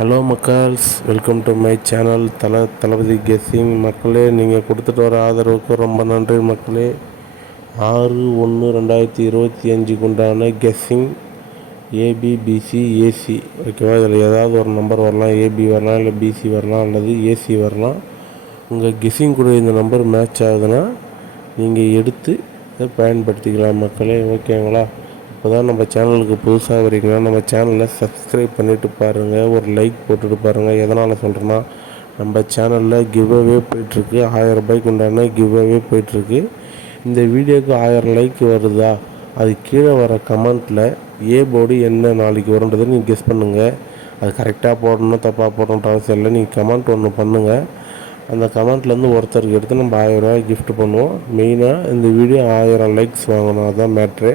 Hello மக்கள்ஸ், welcome to my channel Thalapathy guessing. மக்களே, நீங்கள் கொடுத்துட்டு வர ஆதரவுக்கு ரொம்ப நன்றி மக்களே. 6/1/2025 உண்டான கெஸ்ஸிங் ஏபிபிசி ஏசி, ஓகேவா? இதில் ஏதாவது ஒரு நம்பர் வரலாம். ஏபி வரலாம், இல்லை பிசி வரலாம், அல்லது ஏசி வரலாம். உங்கள் கெஸ்ஸிங் கூட இந்த நம்பர் மேட்ச் ஆகுதுன்னா நீங்கள் எடுத்து இதை பயன்படுத்திக்கலாம் மக்களே, ஓகேங்களா? இப்போ தான் நம்ம சேனலுக்கு புதுசாக வரீங்கன்னா நம்ம சேனலை சப்ஸ்கிரைப் பண்ணிவிட்டு பாருங்கள், ஒரு லைக் போட்டுட்டு பாருங்கள். எதனால் சொல்கிறேன்னா, நம்ம சேனலில் கிவ்அவே போயிட்டுருக்கு. 1000 ரூபாய்க்கு உண்டான கிவ்அவே போயிட்டுருக்கு. இந்த வீடியோக்கு 1000 லைக் வருதா, அது கீழே வர கமெண்ட்டில் ஏ போர்டு என்ன நாளைக்கு வரும்ன்றதை நீங்கள் கெஸ் பண்ணுங்கள். அது கரெக்டாக போடணும், தப்பாக போடணுன்ற அவசியம் இல்லை. நீங்கள் கமெண்ட் ஒன்று பண்ணுங்கள். அந்த கமெண்ட்லேருந்து ஒருத்தருக்கு எடுத்து நம்ம 1000 ரூபாய் கிஃப்ட் பண்ணுவோம். மெயினாக இந்த வீடியோ 1000 லைக்ஸ் வாங்கணும், அதுதான் மேட்ரு.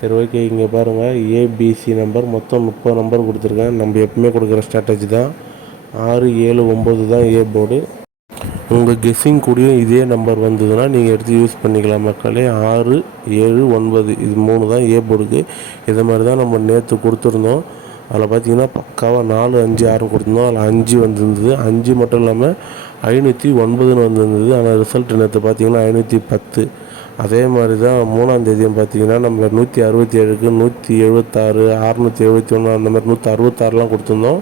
சரி, ஓகே. இங்கே பாருங்கள், ஏபிசி நம்பர் மொத்தம் 30 நம்பர் கொடுத்துருக்கேன். நம்ம எப்பவுமே கொடுக்குற ஸ்ட்ராட்டஜி தான். 6, 7, 9 தான் ஏ போர்டு. உங்கள் கெஸ்ஸிங் கூடயும் இதே நம்பர் வந்ததுன்னா நீங்கள் எடுத்து யூஸ் பண்ணிக்கலாம் மக்களே. 6, 7, 9 இது 3 தான் ஏ போர்டுக்கு. இதை மாதிரி தான் நம்ம நேற்று கொடுத்துருந்தோம். அதில் பார்த்தீங்கன்னா பக்காவாக 4, 5, 6 கொடுத்துருந்தோம். அதில் 5 வந்துருந்தது. 5 மட்டும் இல்லாமல் 509 வந்துருந்தது. ஆனால் ரிசல்ட் நேற்று பார்த்தீங்கன்னா 510. அதே மாதிரி தான் 3ஆம் தேதியும் பார்த்தீங்கன்னா நம்ம 167க்கு 176, 671 அந்த மாதிரி 166லாம் கொடுத்துருந்தோம்.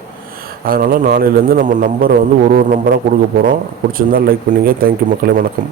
அதனால் நாளையிலேருந்து நம்ம நம்பரை வந்து ஒரு நம்பராக கொடுக்க போகிறோம். பிடிச்சிருந்தால் லைக் பண்ணுங்கள். தேங்க்யூ மக்களே, வணக்கம்.